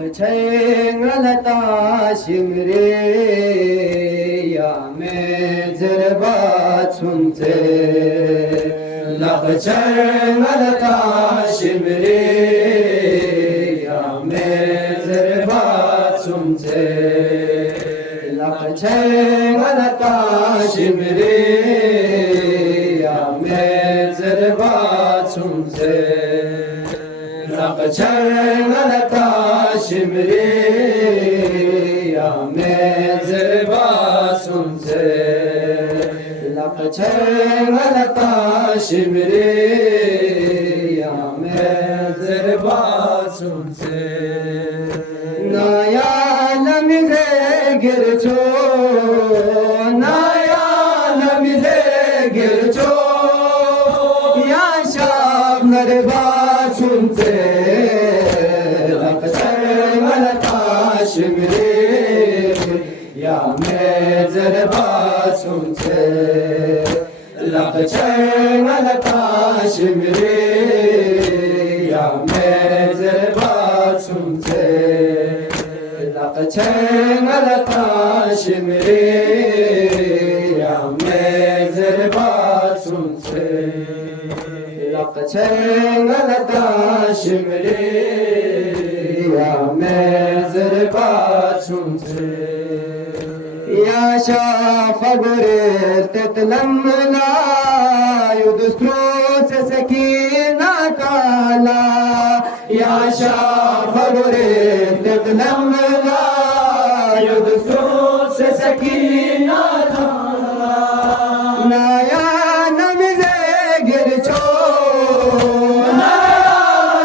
Lakçayın alata şimri ya mezerbat sunte Lakçayın alata şimri ya mezerbat sunte Lakçayın alata şimri ya mezerbat sunte Lakçayın alata şimri ya mezerbat sunte Lakçayın alata şimri ya mezerbat sunte Naya namize girço Naya namize girço Ya şablar bat sunte Lakçayın alata şimri ya mezerbat sunte Lakçayın alata şimri ya mezerbat sunte Lakçayın alata şimri ya mezerbat sunte Lakçayın alata şimri ya mezerbat sunte Ya şafagore tetlamla yudstrus sekina kala Ya şafagore tetlamla yudstrus sekina kala Naya namize girço Naya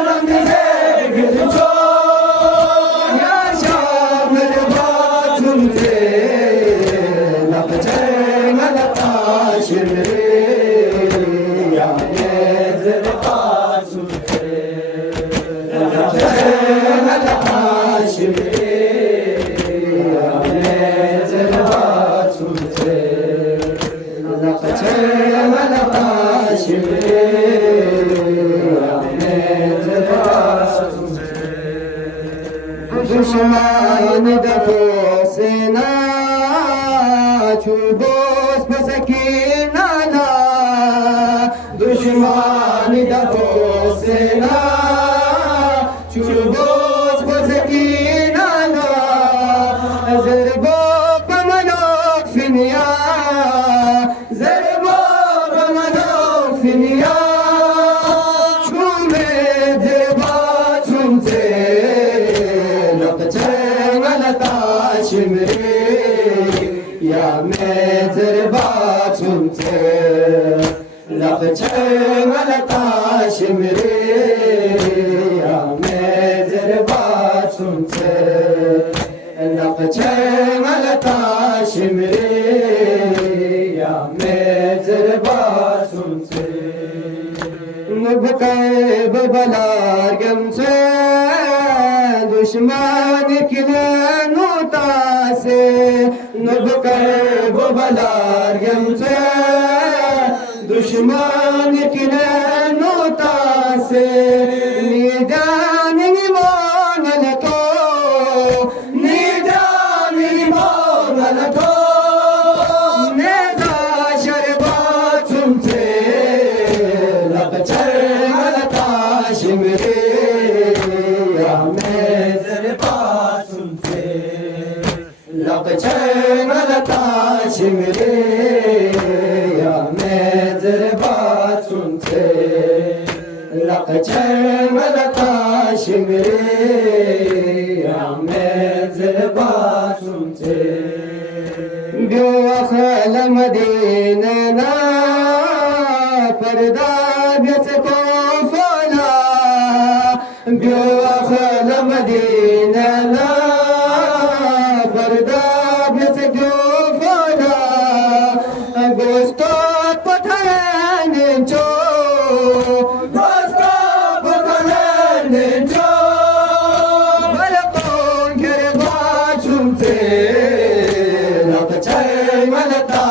namize girço Ya şafagore sunte Lakçayın alata şimri ya mezerbat sunte Lakçayın alata şimri ya mezerbat sunte Lakçayın alata şimri ya mezerbat sunte Düşman defosena çubos pesekinala Düşman defosena çubos pesekinala Zerbo pamanok finya Zerbo pamanok finya Çume debat sunte Lakçayın alata şimri ya mezerbat sunte Lakçayın alata şimri ya mezerbat sunte Lakçayın alata şimri ya mezerbat sunte Nubkay babalar gemse Düşman ikilen utase Nubkay babalar gemse Düşman ikilen utase Nidan iman alato Nidan iman alato Neza şerbat sunte Lakçayın alata şimri ya mezerbat sunte Lakçayın alata şimri ya mezerbat sunte Lakçayın alata şimri ya mezerbat sunte Gövakhala medinena parda byatko fala Gövakhala medinena parda byatko fala Gosto pathanen cho Gosto pathanen cho Balakon kerbat sunte Lakçayın alata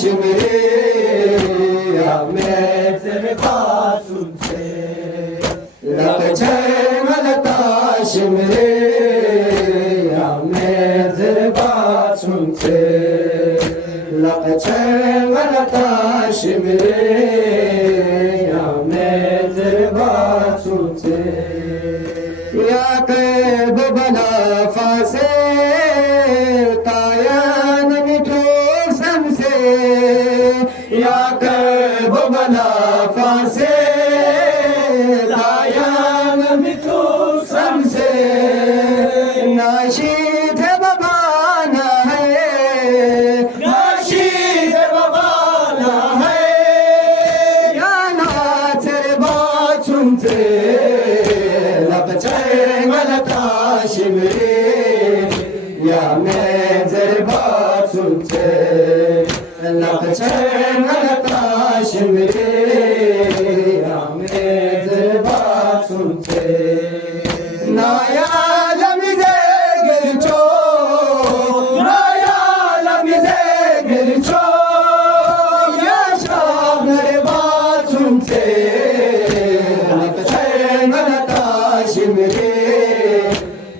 şimri ya mezerbat Çengana şimire ya mezir basute ya kayb bala fase tayan mitu samse ya kayb bala fase tayan mitu samse Nasheed बबाना है नाशीद बबाना है या नाचर बाचुंचे लपचे गलता shimmery या major बाचुंचे लपचे गलता shimmery या major बाचुंचे नाया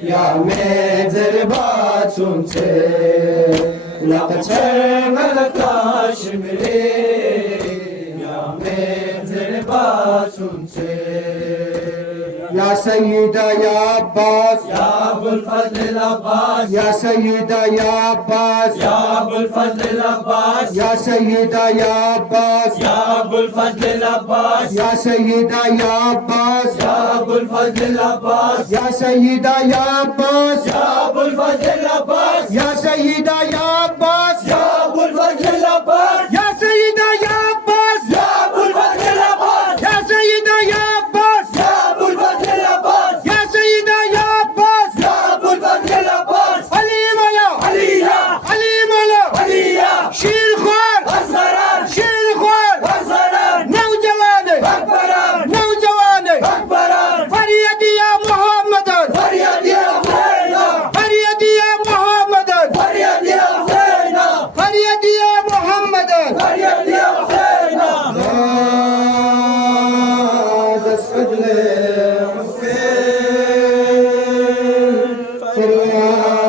या major बाचुंचे लपचे गलता shimmery या major बाचुंचे या सय्यदा या अब्बास या अबुल फजल अब्बास या सय्यदा या अब्बास या अबुल फजल अब्बास या सय्यदा या अब्बास या अबुल फजल अब्बास या सय्यदा या अब्बास या अबुल फजल अब्बास या सय्यदा या अब्बास या अबुल फजल अब्बास या सय्यदा या अब्बास या अबुल फजल अब्बास या सय्यदा या अब्बास या अबुल फजल अब्बास या सय्यदा या अब्बास या अबुल फजल अब्बास या सय्यदा या अब्बास या अबुल फजल अब्बास अली मौला अलिया अली मौला अलिया शीर ख्वार हज़ारान शीर ख्वार हज़ारान नौजवान अकबरान नौजवान अकबरान फरियदिया मोहम्मद फरियदिया हुसैन फरियदिया मोहम्मद फरियदिया हुसैन फरियदिया मोहम्मद फरियदिया हुसैन दस्तगले हुसैन फरियाद